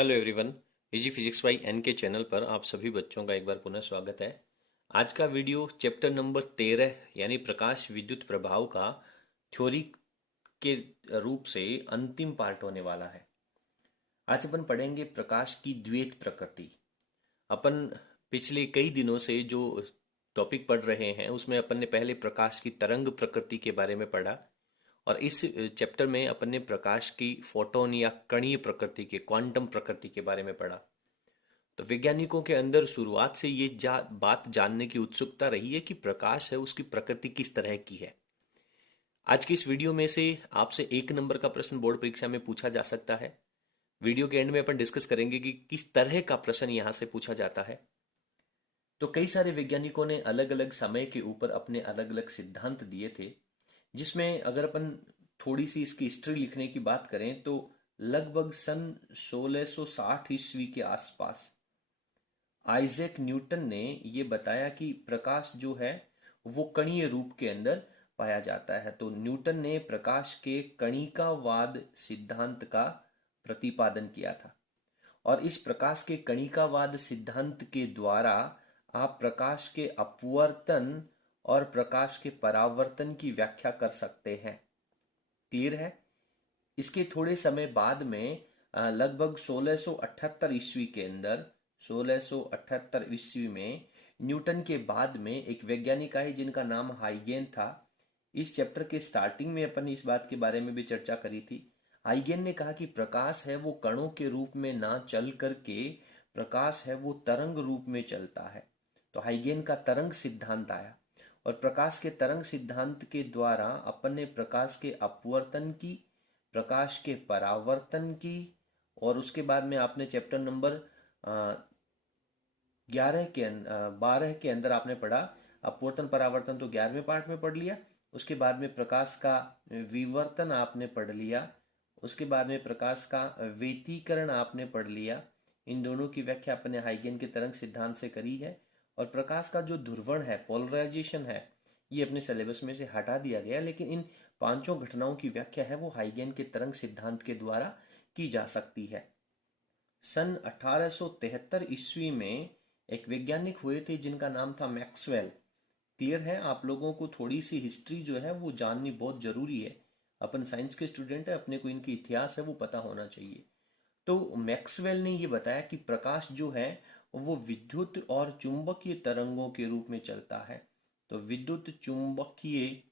Hello everyone. Easy physics by N K channel पर आप सभी बच्चों का एक बार पुनः स्वागत है। आज का वीडियो चैप्टर नंबर 13 यानी प्रकाश विद्युत प्रभाव का थ्योरी के रूप से अंतिम पार्ट होने वाला है। आज अपन पढ़ेंगे प्रकाश की द्वैत प्रकृति। अपन पिछले कई दिनों से जो टॉपिक पढ़ रहे हैं उसमें अपन ने पहले प्रकाश की तरंग प्रकृति के बारे में पढ़ा और इस चैप्टर में अपन ने प्रकाश की फोटोन या कणीय प्रकृति के क्वांटम प्रकृति के बारे में पढ़ा। तो वैज्ञानिकों के अंदर शुरुआत से ये बात जानने की उत्सुकता रही है कि प्रकाश है उसकी प्रकृति किस तरह की है। आज की इस वीडियो में से आपसे 1 नंबर का प्रश्न बोर्ड परीक्षा में पूछा जा सकता है। वीडियो के एंड में अपन डिस्कस करेंगे कि किस तरह का प्रश्न यहाँ से पूछा जाता है। तो कई सारे वैज्ञानिकों ने अलग अलग समय के ऊपर अपने अलग अलग सिद्धांत दिए थे, जिसमें अगर अपन थोड़ी सी इसकी हिस्ट्री लिखने की बात करें तो लगभग सन 1660 ईस्वी के आसपास आइजैक न्यूटन ने ये बताया कि प्रकाश जो है वो कणीय रूप के अंदर पाया जाता है। तो न्यूटन ने प्रकाश के कणिकावाद सिद्धांत का प्रतिपादन किया था और इस प्रकाश के कणिकावाद सिद्धांत के द्वारा आप प्रकाश के अपवर्तन और प्रकाश के परावर्तन की व्याख्या कर सकते हैं। क्लियर है? इसके थोड़े समय बाद में लगभग 1678 ईस्वी के अंदर 1678 ईस्वी में न्यूटन के बाद में एक वैज्ञानिक आए जिनका नाम हाइगेन था। इस चैप्टर के स्टार्टिंग में अपन इस बात के बारे में भी चर्चा करी थी। हाइगेन ने कहा कि प्रकाश है वो कणों के रूप में ना चल करके प्रकाश है वो तरंग रूप में चलता है। तो हाइगेन का तरंग सिद्धांत आया और प्रकाश के तरंग सिद्धांत के द्वारा अपन ने प्रकाश के अपवर्तन की, प्रकाश के परावर्तन की और उसके बाद में आपने चैप्टर नंबर 12 के अंदर आपने पढ़ा अपवर्तन परावर्तन, तो 11वें पार्ट में पढ़ लिया। उसके बाद में प्रकाश का विवर्तन आपने पढ़ लिया। उसके बाद में प्रकाश का व्यतिकरण आपने पढ़ लिया। इन दोनों की व्याख्या अपने हाइगेन के तरंग सिद्धांत से करी है और प्रकाश का जो ध्रुवण है, पोलराइजेशन है, ये अपने सिलेबस में से हटा दिया गया, लेकिन इन पांचों घटनाओं की व्याख्या है वो हाइगेन के तरंग सिद्धांत के द्वारा की जा सकती है। सन 1873 ईस्वी में एक वैज्ञानिक हुए थे जिनका नाम था मैक्सवेल। क्लियर है? आप लोगों को थोड़ी सी हिस्ट्री जो है वो जाननी बहुत जरूरी है। अपन साइंस के स्टूडेंट है, अपने को इनकी इतिहास है वो पता होना चाहिए। तो मैक्सवेल ने ये बताया कि प्रकाश जो है वो विद्युत और चुंबकीय तरंगों के रूप में चलता है। तो विद्युत चुंबकीय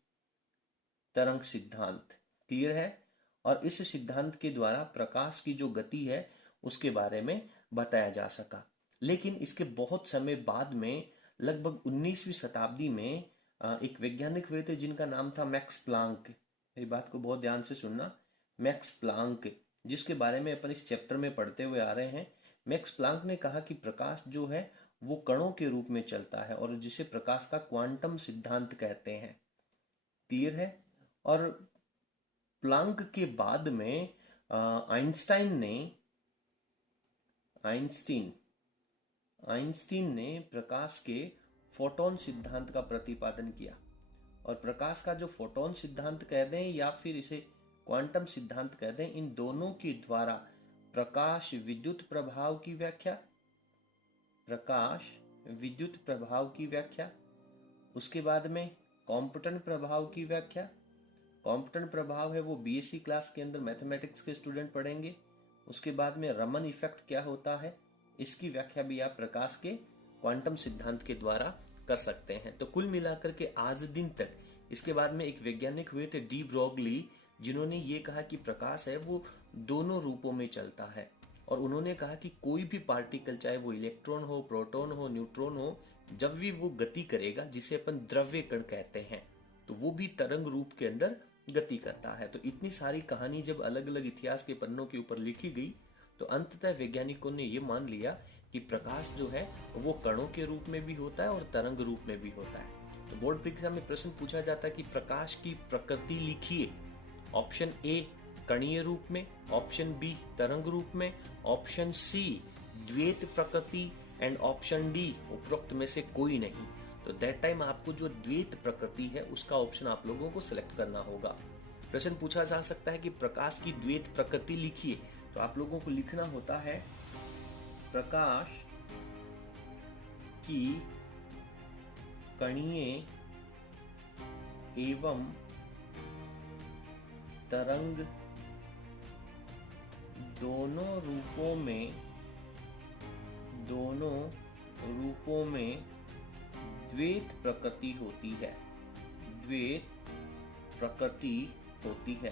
तरंग सिद्धांत, क्लियर है? और इस सिद्धांत के द्वारा प्रकाश की जो गति है उसके बारे में बताया जा सका। लेकिन इसके बहुत समय बाद में लगभग 19वीं शताब्दी में एक वैज्ञानिक हुए थे जिनका नाम था मैक्स प्लांक। मेरी बात को बहुत ध्यान से सुनना। मैक्स प्लांक, जिसके बारे में अपन इस चैप्टर में पढ़ते हुए आ रहे हैं। मैक्स प्लांक ने कहा कि प्रकाश जो है वो कणों के रूप में चलता है और जिसे प्रकाश का क्वांटम सिद्धांत कहते हैं। क्लियर है? और प्लांक के बाद में आइंस्टीन ने प्रकाश के फोटोन सिद्धांत का प्रतिपादन किया और प्रकाश का जो फोटोन सिद्धांत कह दें या फिर इसे क्वांटम सिद्धांत कह दें, इन दोनों के द्वारा प्रकाश विद्युत प्रभाव की व्याख्या, उसके बाद में कॉम्पटन प्रभाव की व्याख्या। कॉम्पटन प्रभाव है वो बीएससी क्लास के अंदर मैथमेटिक्स के स्टूडेंट पढ़ेंगे। उसके बाद में रमन इफेक्ट क्या होता है, इसकी व्याख्या भी आप प्रकाश के क्वांटम सिद्धांत के द्वारा कर सकते हैं। तो कुल मिलाकर के आज दिन तक इसके बाद में एक वैज्ञानिक हुए थे डी ब्रॉगली, जिन्होंने ये कहा कि प्रकाश है वो दोनों रूपों में चलता है और उन्होंने कहा कि कोई भी पार्टिकल, चाहे वो इलेक्ट्रॉन हो, प्रोटॉन हो, न्यूट्रॉन हो, जब भी वो गति करेगा, जिसे अपन द्रव्य कण कहते हैं, तो वो भी तरंग रूप के अंदर गति करता है। तो इतनी सारी कहानी जब अलग अलग इतिहास के पन्नों के ऊपर लिखी गई तो अंततः वैज्ञानिकों ने ये मान लिया कि प्रकाश जो है वो कणों के रूप में भी होता है और तरंग रूप में भी होता है। तो बोर्ड परीक्षा में प्रश्न पूछा जाता है कि प्रकाश की प्रकृति लिखिए। ऑप्शन ए कणीय रूप में, ऑप्शन बी तरंग रूप में, ऑप्शन सी द्वैत प्रकृति एंड ऑप्शन डी उपरोक्त में से कोई नहीं। तो दैट टाइम आपको जो द्वैत प्रकृति है उसका ऑप्शन आप लोगों को सिलेक्ट करना होगा। प्रश्न पूछा जा सकता है कि प्रकाश की द्वैत प्रकृति लिखिए, तो आप लोगों को लिखना होता है प्रकाश की कणीय एवं तरंग दोनों रूपों में द्वैत प्रकृति होती है। द्वैत प्रकृति होती है।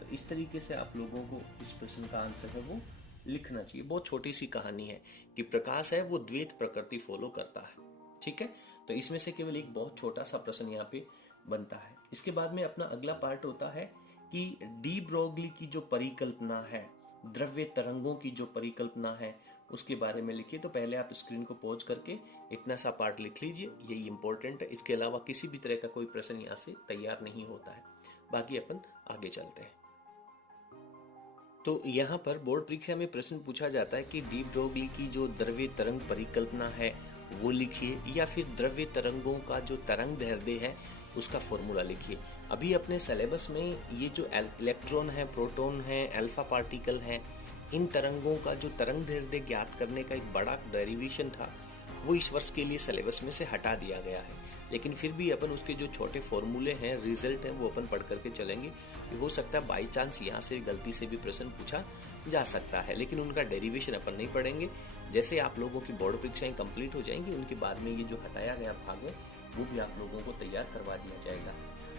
तो इस तरीके से आप लोगों को इस प्रश्न का आंसर है वो लिखना चाहिए। बहुत छोटी सी कहानी है कि प्रकाश है वो द्वैत प्रकृति फॉलो करता है। ठीक है, तो इसमें से केवल एक बहुत छोटा सा प्रश्न यहाँ पे बनता है। इसके बाद में अपना अगला पार्ट होता है कि डी ब्रोगली की जो परिकल्पना है, द्रव्य तरंगों की जो परिकल्पना है, उसके बारे में लिखिए। तो पहले आप स्क्रीन को पॉज करके इतना सा पार्ट लिख लीजिए, यही इंपॉर्टेंट है। इसके अलावा किसी भी तरह का कोई प्रश्न यहाँ से तैयार नहीं होता है। बाकी अपन आगे चलते हैं। तो यहाँ पर बोर्ड परीक्षा में प्रश्न पूछा जाता है कि डी ब्रोगली की जो द्रव्य तरंग परिकल्पना है वो लिखिए, या फिर द्रव्य तरंगों का जो तरंग दैर्ध्य है उसका फॉर्मूला लिखिए। अभी अपने सिलेबस में ये जो इलेक्ट्रॉन है, प्रोटॉन है, अल्फा पार्टिकल है, इन तरंगों का जो तरंग दैर्ध्य ज्ञात करने का एक बड़ा डेरिवेशन था, वो इस वर्ष के लिए सिलेबस में से हटा दिया गया है। लेकिन फिर भी अपन उसके जो छोटे फॉर्मूले हैं, रिजल्ट हैं, वो अपन पढ़ करके चलेंगे। ये हो सकता है बाई चांस यहाँ से गलती से भी प्रश्न पूछा जा सकता है, लेकिन उनका डेरिवेशन अपन नहीं पढ़ेंगे। जैसे आप लोगों की बोर्ड परीक्षाएं कंप्लीट हो जाएंगी, उनके बाद में ये जो हटाया गया भाग है वो भी आप लोगों को तैयार करवा दिया जाएगा।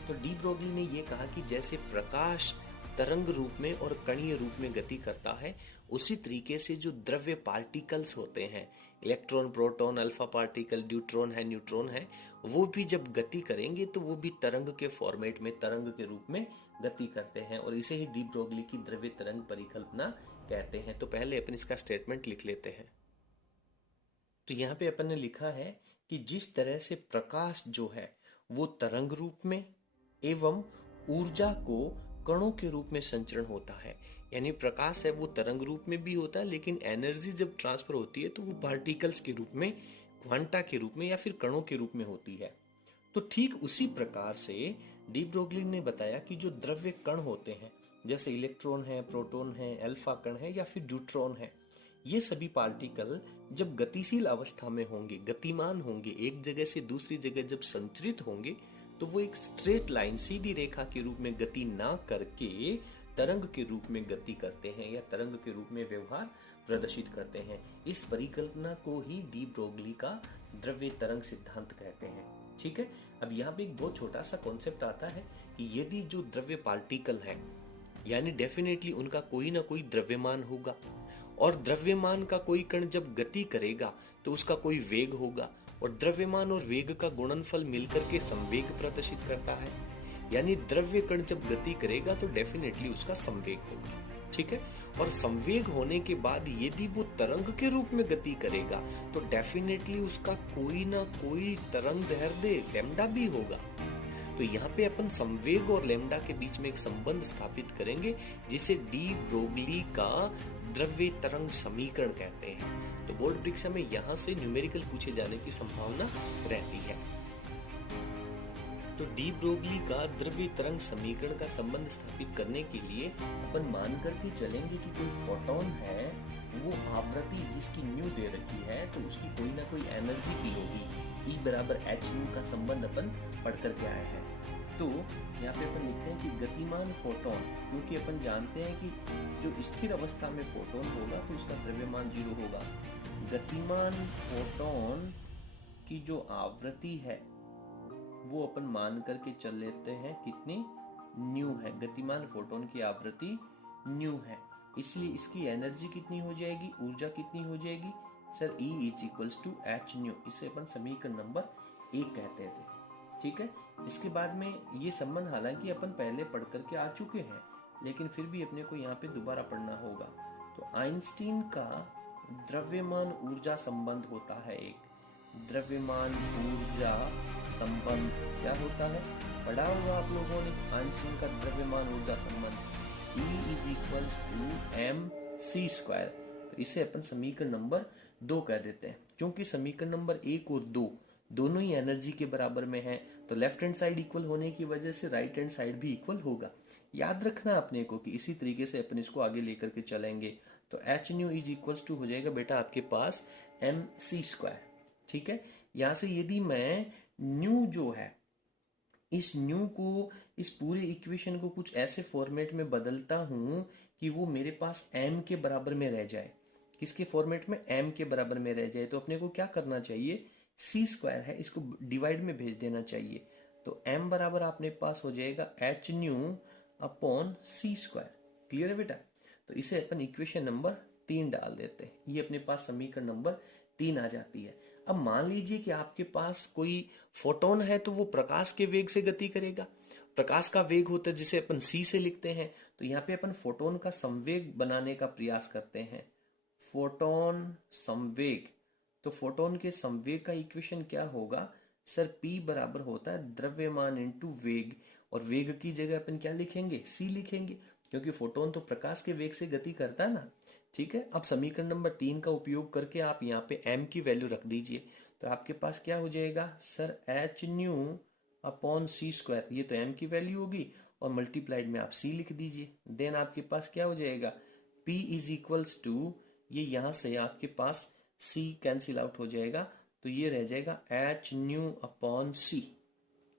तो डी ब्रोगली ने ये कहा कि जैसे प्रकाश तरंग रूप में और कणीय रूप में गति करता है, उसी तरीके से जो द्रव्य पार्टिकल्स होते हैं, electron, proton, alpha particle, deuteron है, न्यूट्रॉन है, वो भी जब गति करेंगे तो वो भी तरंग के फॉर्मेट में, तरंग के रूप में गति करते हैं, और इसे ही डी ब्रोगली की द्रव्य तरंग परिकल्पना कहते हैं। तो पहले अपन इसका स्टेटमेंट लिख लेते हैं। तो यहाँ पे अपन ने लिखा है कि जिस तरह से प्रकाश जो है वो तरंग रूप में एवं ऊर्जा को कणों के रूप में संचरण होता है, यानी प्रकाश है वो तरंग रूप में भी होता है, लेकिन एनर्जी जब ट्रांसफर होती है तो वो पार्टिकल्स के रूप में, क्वांटा के रूप में या फिर कणों के रूप में होती है। तो ठीक उसी प्रकार से डी ब्रोगली ने बताया कि जो द्रव्य कण होते हैं, जैसे इलेक्ट्रॉन है, प्रोटॉन है, अल्फा कण है या फिर ड्यूट्रॉन है, ये सभी पार्टिकल जब गतिशील अवस्था में होंगे, गतिमान होंगे, एक जगह से दूसरी जगह जब संचरित होंगे, तो वो एक स्ट्रेट लाइन, सीधी रेखा के रूप में गति ना करके तरंग के रूप में गति करते हैं, या तरंग के रूप में व्यवहार प्रदर्शित करते हैं। इस परिकल्पना को ही डी ब्रोगली का द्रव्य तरंग सिद्धांत कहते हैं। ठीक है, अब यहाँ पे एक बहुत छोटा सा कॉन्सेप्ट आता है कि यदि जो द्रव्य पार्टिकल है, यानी डेफिनेटली उनका कोई ना कोई द्रव्यमान होगा, और द्रव्यमान का कोई कण जब गति करेगा तो उसका कोई वेग होगा, और द्रव्यमान और वेग का गुणनफल मिलकर के संवेग प्रदर्शित करता है। यानी द्रव्य कण जब गति करेगा तो डेफिनेटली उसका संवेग होगा। ठीक है, और संवेग होने के बाद यदि वो तरंग के रूप में गति करेगा तो डेफिनेटली उसका कोई ना कोई तरंग दैर्ध्य लैम्डा भी होगा। तो यहाँ पे अपन संवेग और लैम्डा के बीच में एक संबंध स्थापित करेंगे, जिसे डी ब्रोगली का द्रव्य तरंग समीकरण कहते हैं। तो बोर्ड परीक्षा में यहाँ से न्यूमेरिकल पूछे जाने की संभावना रहती है। तो डी ब्रोगली का द्रव्य तरंग समीकरण का संबंध स्थापित करने के लिए अपन मान करके चलेंगे कि कोई फोटोन है, वो आवृत्ति जिसकी न्यू दे रखी है, तो उसकी कोई ना कोई एनर्जी की होगी। E बराबर एच न्यू का संबंध अपन पढ़ करके आए हैं। तो यहाँ पे अपन लिखते हैं कि गतिमान फोटोन, क्योंकि अपन जानते हैं कि जो स्थिर अवस्था में फोटोन होगा तो उसका द्रव्यमान 0 होगा। गतिमान फोटोन की जो आवृत्ति है वो अपन मान करके चल लेते हैं कितनी, न्यू है। गतिमान फोटोन की आवृत्ति न्यू है, इसलिए इसकी एनर्जी कितनी हो जाएगी, ऊर्जा कितनी हो जाएगी sir, E is equals to H nu. इसे अपन समीकरण नंबर 1 कहते थे। ठीक है, इसके बाद में ये संबंध हालांकि अपन पहले पढ़ करके आ चुके हैं, लेकिन फिर भी अपने को यहाँ पे दोबारा पढ़ना होगा। तो आइंस्टीन का द्रव्यमान ऊर्जा संबंध होता है, एक द्रव्यमान ऊर्जा संबंध क्या होता है, पढ़ा होगा आप लोगों ने, आइंस्टीन का द्रव्यमान ऊर्जा संबंध E is equals to mc²। तो इसे अपन समीकरण नंबर 2 कह देते हैं, क्योंकि समीकरण नंबर 1 और 2 दोनों ही एनर्जी के बराबर में है, तो लेफ्ट हैंड साइड इक्वल होने की वजह से राइट हैंड साइड भी इक्वल होगा। याद रखना अपने को कि इसी तरीके से अपन इसको आगे लेकर के चलेंगे। तो H nu is equals to हो जाएगा बेटा आपके पास एम सी स्क्वायर। ठीक है, यहां से यदि मैं न्यू जो है इस न्यू को, इस पूरे इक्वेशन को कुछ ऐसे फॉर्मेट में बदलता हूं कि वो मेरे पास m के बराबर में रह जाए। किसके फॉर्मेट में? m के बराबर में रह जाए। तो अपने को क्या करना चाहिए? सी स्क्वायर है, इसको डिवाइड में भेज देना चाहिए। तो m बराबर अपने पास हो जाएगा एच न्यू अपॉन सी स्क्वायर। क्लियर है बेटा? तो इसे अपन इक्वेशन नंबर 3 डाल देते हैं। ये अपने पास समीकरण नंबर 3 आ जाती है। अब मान लीजिए कि आपके पास कोई फोटोन है, तो वो प्रकाश के वेग से गति करेगा। प्रकाश का वेग होता है जिसे अपन c से लिखते हैं। तो यहाँ पे अपन फोटोन का संवेग बनाने का प्रयास करते हैं। फोटोन संवेग, तो फोटोन के संवेग का इक्वेशन क्या होगा सर? p बराबर होता है द्रव्यमान इंटू वेग, और वेग की जगह अपन क्या लिखेंगे? c लिखेंगे, क्योंकि फोटोन तो प्रकाश के वेग से गति करता है ना। ठीक है, अब समीकरण नंबर 3 का उपयोग करके आप यहाँ पे m की वैल्यू रख दीजिए। तो आपके पास क्या हो जाएगा सर? एच न्यू अपॉन सी स्क्वायर, ये तो m की वैल्यू होगी, और मल्टीप्लाइड में आप c लिख दीजिए। देन आपके पास क्या हो जाएगा? p इज इक्वल्स टू, ये यहाँ से आपके पास c कैंसिल आउट हो जाएगा, तो ये रह जाएगा एच न्यू अपॉन सी।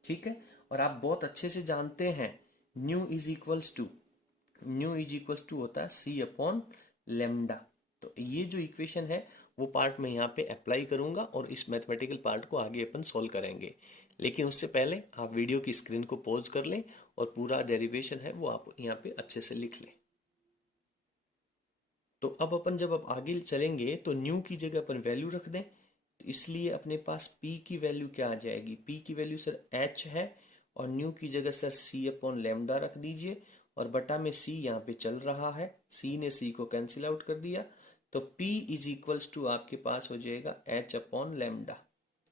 ठीक है, और आप बहुत अच्छे से जानते हैं nu is equals to, nu is equals to होता है सी अपॉन लेमडा। तो ये जो इक्वेशन है वो पार्ट मैं यहाँ पे अप्लाई करूंगा, और इस मैथमेटिकल पार्ट को आगे अपन सॉल्व करेंगे। लेकिन उससे पहले आप वीडियो की स्क्रीन को पॉज कर लें, और पूरा डेरिवेशन है वो आप यहाँ पे अच्छे से लिख लें। तो अब अपन जब अब आगे चलेंगे तो न्यू की जगह अपन वैल्यू रख दें। तो इसलिए अपने पास p की वैल्यू क्या आ जाएगी? p की वैल्यू सर h है, और न्यू की जगह सर c अपॉन लेमडा रख दीजिए, और बटा में c यहाँ पे चल रहा है, c ने c को कैंसिल आउट कर दिया। तो p इज इक्वल्स टू आपके पास हो जाएगा h अपॉन लेमडा।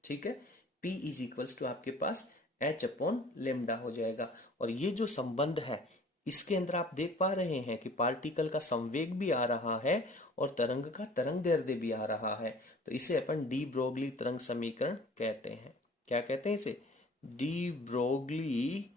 ठीक है, p इज इक्वल्स टू आपके पास h अपॉन लेमडा हो जाएगा। और ये जो संबंध है इसके अंदर आप देख पा रहे हैं कि पार्टिकल का संवेग भी आ रहा है और तरंग का तरंग दैर्ध्य भी आ रहा है। तो इसे अपन डी ब्रोगली तरंग समीकरण कहते हैं। क्या कहते हैं इसे? डी ब्रोगली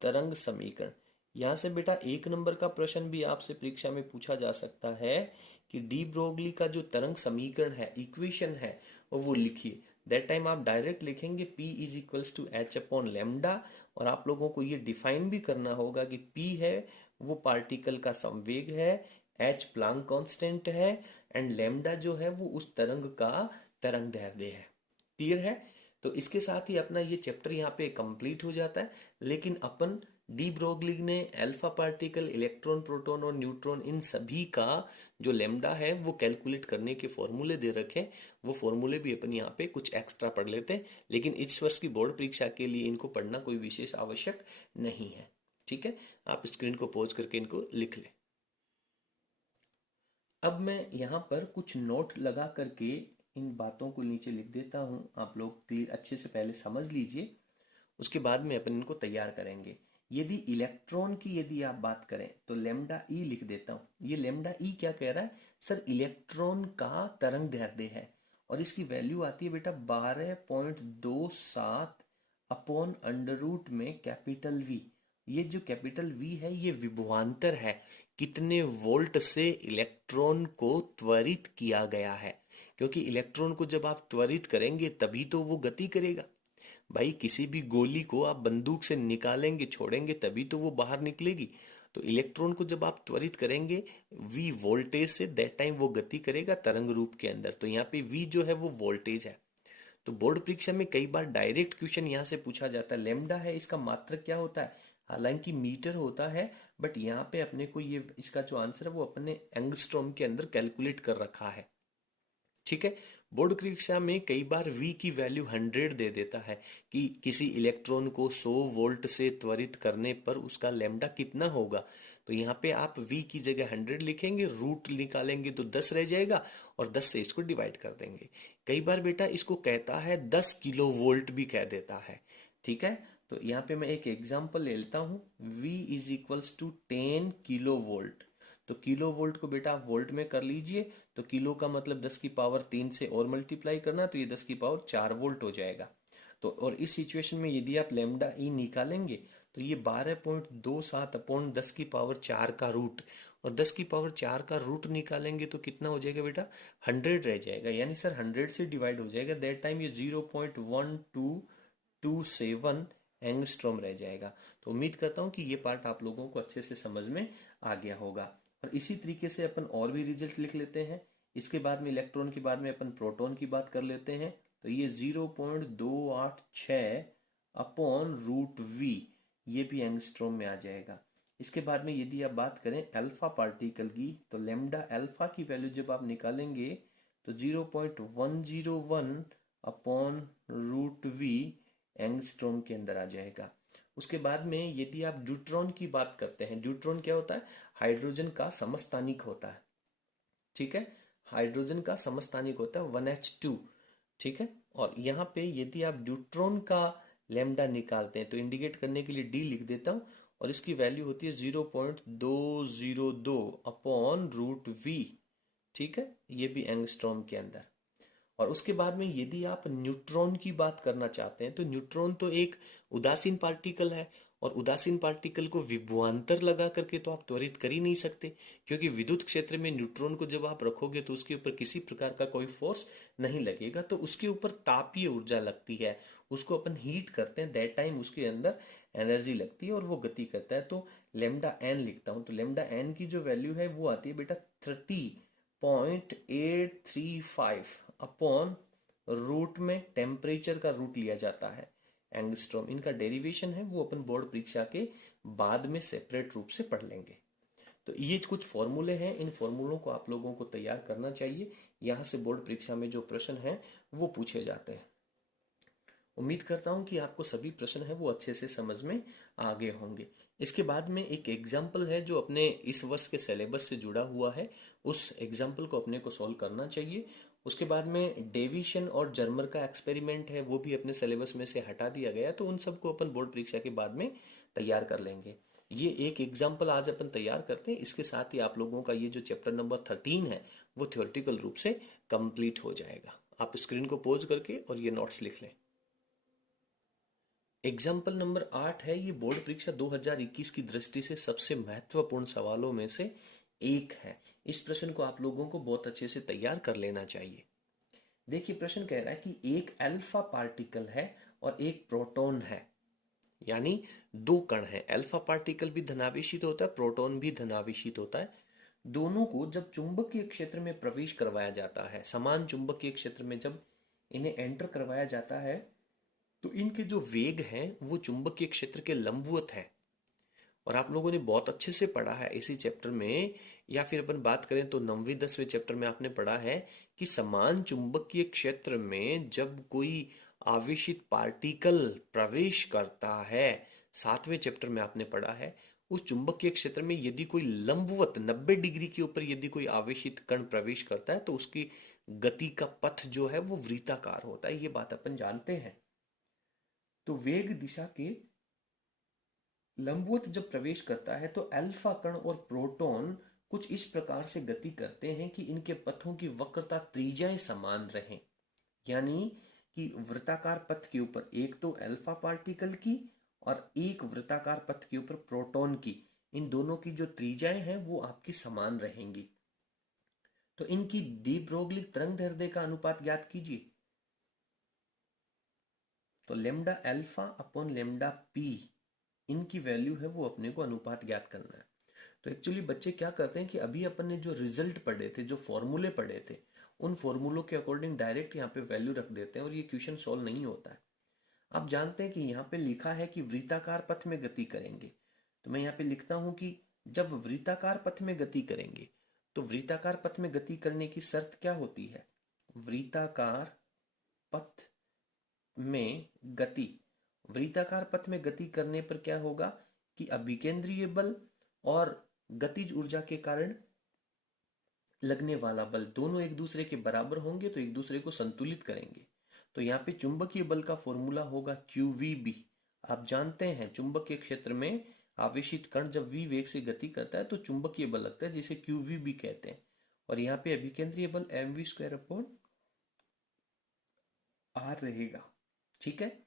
तरंग समीकरण। यहां से बेटा 1 नंबर का प्रश्न भी आपसे परीक्षा में पूछा जा सकता है कि डी ब्रोगली का जो तरंग समीकरण है, इक्वेशन है, वो लिखिए। दैट टाइम आप डायरेक्ट लिखेंगे p is equals to H upon lambda, और आप लोगों को ये डिफाइन भी करना होगा कि p है वो पार्टिकल का संवेग है, h प्लांक कांस्टेंट है, एंड लेमडा जो है वो उस तरंग का तरंग दैर्ध्य है। क्लियर है? तो इसके साथ ही अपना ये चैप्टर यहाँ पे कंप्लीट हो जाता है। लेकिन अपन डी ब्रोगली ने अल्फा पार्टिकल, इलेक्ट्रॉन, प्रोटॉन और न्यूट्रॉन, इन सभी का जो लेमडा है वो कैलकुलेट करने के फॉर्मूले दे रखे। वो फॉर्मूले भी अपन यहाँ पे कुछ एक्स्ट्रा पढ़ लेते हैं, लेकिन इस वर्ष की बोर्ड परीक्षा के लिए इनको पढ़ना कोई विशेष आवश्यक नहीं है। ठीक है, आप स्क्रीन को पॉज करके इनको लिख लें। अब मैं यहाँ पर कुछ नोट लगा करके इन बातों को नीचे लिख देता हूँ, आप लोग अच्छे से पहले समझ लीजिए, उसके बाद में अपन इनको तैयार करेंगे। यदि इलेक्ट्रॉन की यदि आप बात करें तो लेमडा ई लिख देता हूँ। ये लेमडा ई क्या कह रहा है सर? इलेक्ट्रॉन का तरंग दैर्ध्य है, और इसकी वैल्यू आती है बेटा 12.27 अपॉन अंडर रूट में कैपिटल वी। ये जो कैपिटल वी है ये विभवांतर है, कितने वोल्ट से इलेक्ट्रॉन को त्वरित किया गया है। क्योंकि इलेक्ट्रॉन को जब आप त्वरित करेंगे तभी तो वो गति करेगा। भाई किसी भी गोली को आप बंदूक से निकालेंगे, छोड़ेंगे, तभी तो वो बाहर निकलेगी। तो इलेक्ट्रॉन को जब आप त्वरित करेंगे v वोल्टेज से, दैट टाइम वो गति करेगा तरंग रूप के अंदर। तो यहाँ पे v जो है वो वोल्टेज है। तो बोर्ड परीक्षा में कई बार डायरेक्ट क्वेश्चन यहाँ से पूछा जाता है, लेमडा है इसका मात्रक क्या होता है? हालांकि मीटर होता है, बट यहाँ पे अपने को ये इसका जो आंसर है वो अपने एंगस्ट्रॉम के अंदर कैलकुलेट कर रखा है। ठीक है, बोर्ड परीक्षा में कई बार v की वैल्यू 100 दे देता है कि किसी इलेक्ट्रॉन को 100 वोल्ट से त्वरित करने पर उसका लेमडा कितना होगा। तो यहाँ पे आप v की जगह 100 लिखेंगे, रूट निकालेंगे तो 10 रह जाएगा, और 10 से इसको डिवाइड कर देंगे। कई बार बेटा इसको कहता है 10 किलो वोल्ट भी कह देता है। ठीक है, तो यहाँ पे मैं एक एग्जाम्पल ले लेता हूँ। v is equals to 10 kilo volt. तो किलो वोल्ट को बेटा आप वोल्ट में कर लीजिए, तो किलो का मतलब 10 की पावर 3 से और मल्टीप्लाई करना, तो ये 10 की पावर 4 वोल्ट हो जाएगा। तो और इस सिचुएशन में यदि आप लेमडा ई निकालेंगे तो ये 12.27 अपॉन 10 की पावर 4 का रूट, और 10 की पावर 4 का रूट निकालेंगे तो कितना हो जाएगा बेटा, 100 रह जाएगा, यानी सर 100 से डिवाइड हो जाएगा, दैट टाइम ये 0.1227 एंगस्ट्रॉम रह जाएगा। तो उम्मीद करता हूँ कि ये पार्ट आप लोगों को अच्छे से समझ में आ गया होगा। और इसी तरीके से अपन और भी रिजल्ट लिख लेते हैं। इसके बाद में इलेक्ट्रॉन के बाद में अपन प्रोटॉन की बात कर लेते हैं। तो ये 0.286 अपॉन रूट वी, ये भी एंगस्ट्रॉम में आ जाएगा। इसके बाद में यदि आप बात करें अल्फा पार्टिकल की, तो लेमडा अल्फा की वैल्यू जब आप निकालेंगे तो 0.101 अपॉन रूट वी एंगस्ट्रॉम के अंदर आ जाएगा। उसके बाद में यदि आप ड्यूट्रॉन की बात करते हैं, ड्यूट्रॉन क्या होता है, हाइड्रोजन का समस्थानिक होता है, ठीक है, हाइड्रोजन का समस्थानिक होता है 1H2, ठीक है। और यहाँ पे यदि आप ड्यूट्रॉन का लेमडा निकालते हैं तो इंडिकेट करने के लिए डी लिख देता हूँ, और इसकी वैल्यू होती है 0.202 अपॉन रूट वी, ठीक है, ये भी एंगस्ट्रॉम के अंदर। और उसके बाद में यदि आप न्यूट्रॉन की बात करना चाहते हैं तो न्यूट्रॉन तो एक उदासीन पार्टिकल है, और उदासीन पार्टिकल को विभवांतर लगा करके तो आप त्वरित कर ही नहीं सकते, क्योंकि विद्युत क्षेत्र में न्यूट्रॉन को जब आप रखोगे तो उसके ऊपर किसी प्रकार का कोई फोर्स नहीं लगेगा, तो उसके ऊपर तापीय ऊर्जा लगती है, उसको अपन हीट करते हैं, दैट टाइम उसके अंदर एनर्जी लगती है और वो गति करता है। तो लेमडा एन लिखता हूँ, तो लेमडा एन की जो वैल्यू है वो आती है बेटा 30.835 अपॉन रूट में टेम्परेचर का रूट लिया जाता है एंगस्ट्रॉम। इनका डेरिवेशन है वो अपन बोर्ड परीक्षा के बाद में सेपरेट रूप से पढ़ लेंगे। तो ये कुछ फॉर्मूले हैं, इन फॉर्मूलों को आप लोगों को तैयार करना चाहिए, यहाँ से बोर्ड परीक्षा में जो प्रश्न हैं वो पूछे जाते हैं। उम्मीद करता हूँ कि आपको सभी प्रश्न है वो अच्छे से समझ में आ गए होंगे। इसके बाद में एक एग्जाम्पल है जो अपने इस वर्ष के सिलेबस से जुड़ा हुआ है, उस एग्जाम्पल को अपने को सॉल्व करना चाहिए। उसके बाद में डेविएशन और जर्मर का एक्सपेरिमेंट है, वो भी अपने सिलेबस में से हटा दिया गया, तो उन सबको अपन बोर्ड परीक्षा के बाद में तैयार कर लेंगे। ये एक एग्जाम्पल आज अपन तैयार करते हैं, इसके साथ ही आप लोगों का ये जो चैप्टर नंबर 13 है वो थ्योरेटिकल रूप से कंप्लीट हो जाएगा। आप स्क्रीन को पॉज करके और ये नोट्स लिख लें। एग्जाम्पल नंबर 8 है, ये बोर्ड परीक्षा 2021 की दृष्टि से सबसे महत्वपूर्ण सवालों में से एक है। इस प्रश्न को आप लोगों को बहुत अच्छे से तैयार कर लेना चाहिए। देखिए प्रश्न कह रहा है कि एक अल्फा पार्टिकल है और एक प्रोटॉन है, यानी दो कण है। अल्फा पार्टिकल भी धनावेशित होता है, प्रोटॉन भी धनावेशित होता है। दोनों को जब चुंबकीय क्षेत्र में प्रवेश करवाया जाता है, समान चुंबकीय क्षेत्र में जब इन्हें एंटर करवाया जाता है, तो इनके जो वेग हैं वो चुंबकीय क्षेत्र के लंबवत है। और आप लोगों ने बहुत अच्छे से पढ़ा है इसी चैप्टर में, या फिर अपन बात करें तो 9वीं 10वें चैप्टर में आपने पढ़ा है कि समान चुंबकीय क्षेत्र में जब कोई आवेशित पार्टिकल प्रवेश करता है, 7वें चैप्टर में आपने पढ़ा है, उस चुंबकीय क्षेत्र में यदि कोई लंबवत 90 डिग्री के ऊपर यदि कोई आवेशित कण प्रवेश करता है तो उसकी गति का पथ जो है वो वृत्ताकार होता है, ये बात अपन जानते हैं। तो वेग दिशा के लंबवत जब प्रवेश करता है तो अल्फा कण और प्रोटॉन कुछ इस प्रकार से गति करते हैं कि इनके पथों की वक्रता त्रिज्याएं समान रहें, यानी कि वृत्ताकार पथ के ऊपर एक तो अल्फा पार्टिकल की और एक वृत्ताकार पथ के ऊपर प्रोटॉन की, इन दोनों की जो त्रिज्याएं हैं वो आपकी समान रहेंगी। तो इनकी डी ब्रोगली तरंग दैर्ध्य का अनुपात ज्ञात कीजिए। तो lambda alpha upon lambda P, इनकी वैल्यू है वो अपने को अनुपात ज्ञात करना है। तो एक्चुअली बच्चे क्या करते हैं कि अभी अपन ने जो रिजल्ट पढ़े थे, जो फॉर्मूले पढ़े थे, उन फॉर्मूलों के अकॉर्डिंग डायरेक्ट यहाँ पे वैल्यू रख देते हैं और ये क्वेश्चन सॉल्व नहीं होता है। आप जानते हैं कि यहाँ पे लिखा है कि वृत्ताकार पथ में गति करेंगे, तो मैं यहाँ पे लिखता हूँ कि जब वृत्ताकार पथ में गति करेंगे तो वृत्ताकार पथ में गति करने की शर्त क्या होती है, वृत्ताकार पथ में गति, वृत्ताकार पथ में गति करने पर क्या होगा कि अभिकेंद्रीय बल और गतिज ऊर्जा के कारण लगने वाला बल दोनों एक दूसरे के बराबर होंगे, तो एक दूसरे को संतुलित करेंगे। तो यहाँ पे चुंबकीय बल का फॉर्मूला होगा QVB। आप जानते हैं चुंबकीय क्षेत्र में आवेशित कण जब v वेग से गति करता है तो चुंबकीय बल लगता है, जिसे QVB कहते हैं। और यहाँ पे अभिकेंद्रीय बल mv² अपॉन r रहेगा, ठीक है।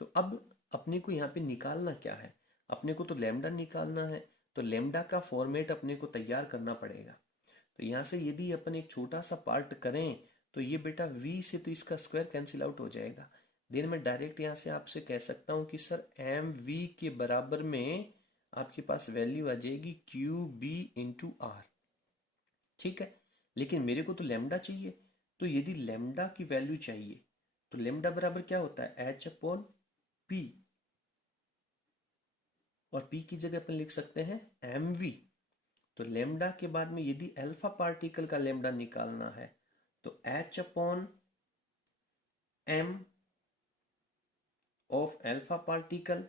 तो अब अपने को यहाँ पे निकालना क्या है, अपने को तो लैम्डा निकालना है। तो लेमडा का फॉर्मेट अपने को तैयार करना पड़ेगा। तो यहाँ से यदि अपन एक छोटा सा पार्ट करें तो ये बेटा v से तो इसका स्क्वायर कैंसिल आउट हो जाएगा। देन मैं डायरेक्ट यहाँ से आपसे कह सकता हूँ कि सर एम वी के बराबर में आपके पास वैल्यू आ जाएगी क्यू बी इंटू आर। ठीक है, लेकिन मेरे को तो लेमडा चाहिए, तो यदि लेमडा की वैल्यू चाहिए तो लेमडा बराबर क्या होता है एच अपॉन पी, और पी की जगह अपन लिख सकते हैं एम वी। तो लेमडा के बाद में यदि अल्फा पार्टिकल का लेमडा निकालना है तो H upon M of alpha particle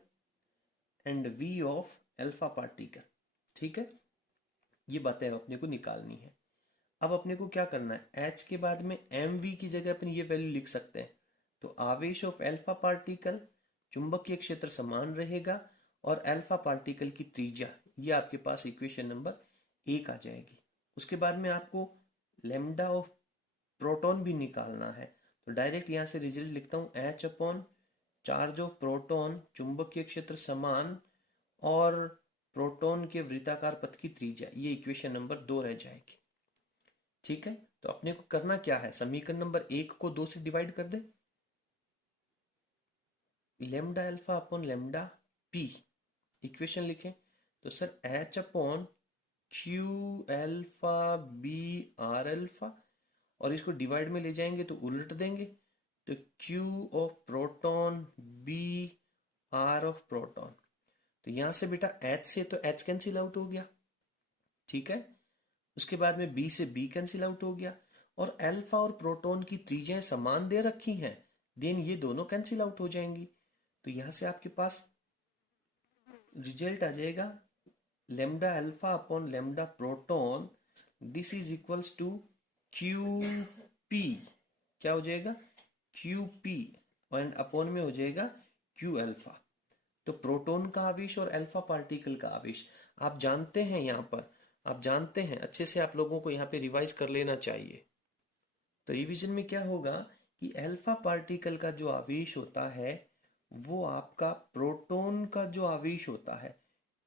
and V of alpha particle. ठीक है, ये बातें अपने को निकालनी है। अब अपने को क्या करना है, h के बाद में एम वी की जगह अपन ये वैल्यू लिख सकते हैं। तो आवेश ऑफ अल्फा पार्टिकल, चुंबकीय क्षेत्र समान रहेगा और अल्फा पार्टिकल की त्रिज्या, ये आपके पास इक्वेशन नंबर 1 आ जाएगी। उसके बाद में आपको लेमडा ऑफ प्रोटॉन भी निकालना है। तो डायरेक्ट यहाँ से रिजल्ट लिखता हूँ h upon charge of proton, चुंबकीय क्षेत्र समान और प्रोटॉन के वृत्ताकार पथ की त्रिज्या, ये इक्वेशन नंबर 2 रह जाएगी। ठीक है, तो अपने को करना क्या है, समीकरण नंबर 1 को 2 से डिवाइड कर दे, lambda alpha upon lambda P, equation लिखें तो sir H upon Q alpha B R alpha, और इसको डिवाइड में ले जाएंगे तो उलट देंगे, तो Q of proton B R of proton. तो यहां से बेटा एच से तो एच कैंसिल आउट हो गया। ठीक है, उसके बाद में बी से बी कैंसिल आउट हो गया, और अल्फा और प्रोटॉन की त्रिज्याएं समान दे रखी हैं, देन ये दोनों कैंसिल आउट हो जाएंगी। तो यहां से आपके पास रिजल्ट आ जाएगा lambda alpha upon lambda proton, this is equals to Q P, क्या हो जाएगा क्यू पी, और अपॉन में हो जाएगा क्यू अल्फा। तो प्रोटॉन का आवेश और अल्फा पार्टिकल का आवेश आप जानते हैं, यहाँ पर आप जानते हैं अच्छे से, आप लोगों को यहाँ पे रिवाइज कर लेना चाहिए। तो रिवीजन में क्या होगा कि अल्फा पार्टिकल का जो आवेश होता है वो आपका प्रोटॉन का जो आवेश होता है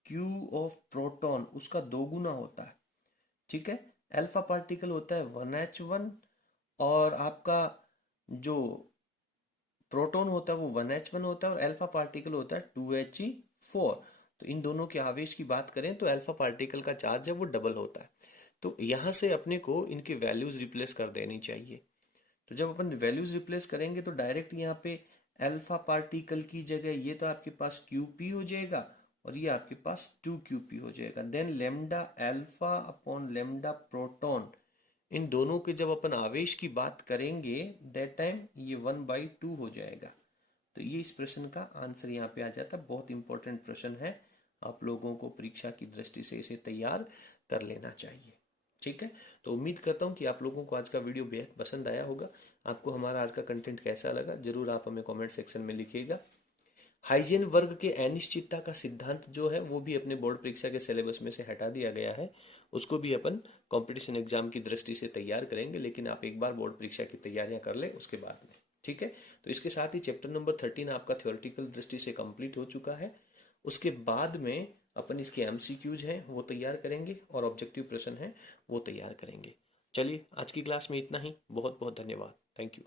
Q ऑफ प्रोटॉन उसका 2 गुना होता है। ठीक है, अल्फा पार्टिकल होता है 1h1 और आपका जो प्रोटॉन होता है वो 1h1 होता है, और अल्फा पार्टिकल होता है 2he4। तो इन दोनों के आवेश की बात करें तो अल्फा पार्टिकल का चार्ज है वो डबल होता है। तो यहाँ से अपने को इनकी वैल्यूज रिप्लेस कर देनी चाहिए। तो जब अपन वैल्यूज रिप्लेस करेंगे तो डायरेक्ट यहाँ पे अल्फा पार्टिकल की जगह ये तो आपके पास QP हो जाएगा और ये आपके पास 2QP हो जाएगा। Then lambda alpha upon lambda proton, इन दोनों के जब अपन आवेश की बात करेंगे दैट टाइम ये 1/2 हो जाएगा। तो ये इस प्रश्न का आंसर यहाँ पे आ जाता है। बहुत इंपॉर्टेंट प्रश्न है, आप लोगों को परीक्षा की दृष्टि से इसे तैयार कर लेना चाहिए। ठीक है, तो उम्मीद करता हूँ कि आप लोगों को आज का वीडियो बेहद पसंद आया होगा। आपको हमारा आज का कंटेंट कैसा लगा जरूर आप हमें कमेंट सेक्शन में लिखिएगा। हाइजेन वर्ग के अनिश्चितता का सिद्धांत जो है वो भी अपने बोर्ड परीक्षा के सिलेबस में से हटा दिया गया है, उसको भी अपन कंपटीशन एग्जाम की दृष्टि से तैयार करेंगे, लेकिन आप एक बार बोर्ड परीक्षा की तैयारियां कर ले उसके बाद में। ठीक है, तो इसके साथ ही चैप्टर नंबर 13 आपका थ्योरेटिकल दृष्टि से कंप्लीट हो चुका है। उसके बाद में अपन इसके MCQs हैं वो तैयार करेंगे और ऑब्जेक्टिव प्रश्न है वो तैयार करेंगे। चलिए आज की क्लास में इतना ही, बहुत बहुत धन्यवाद, थैंक यू।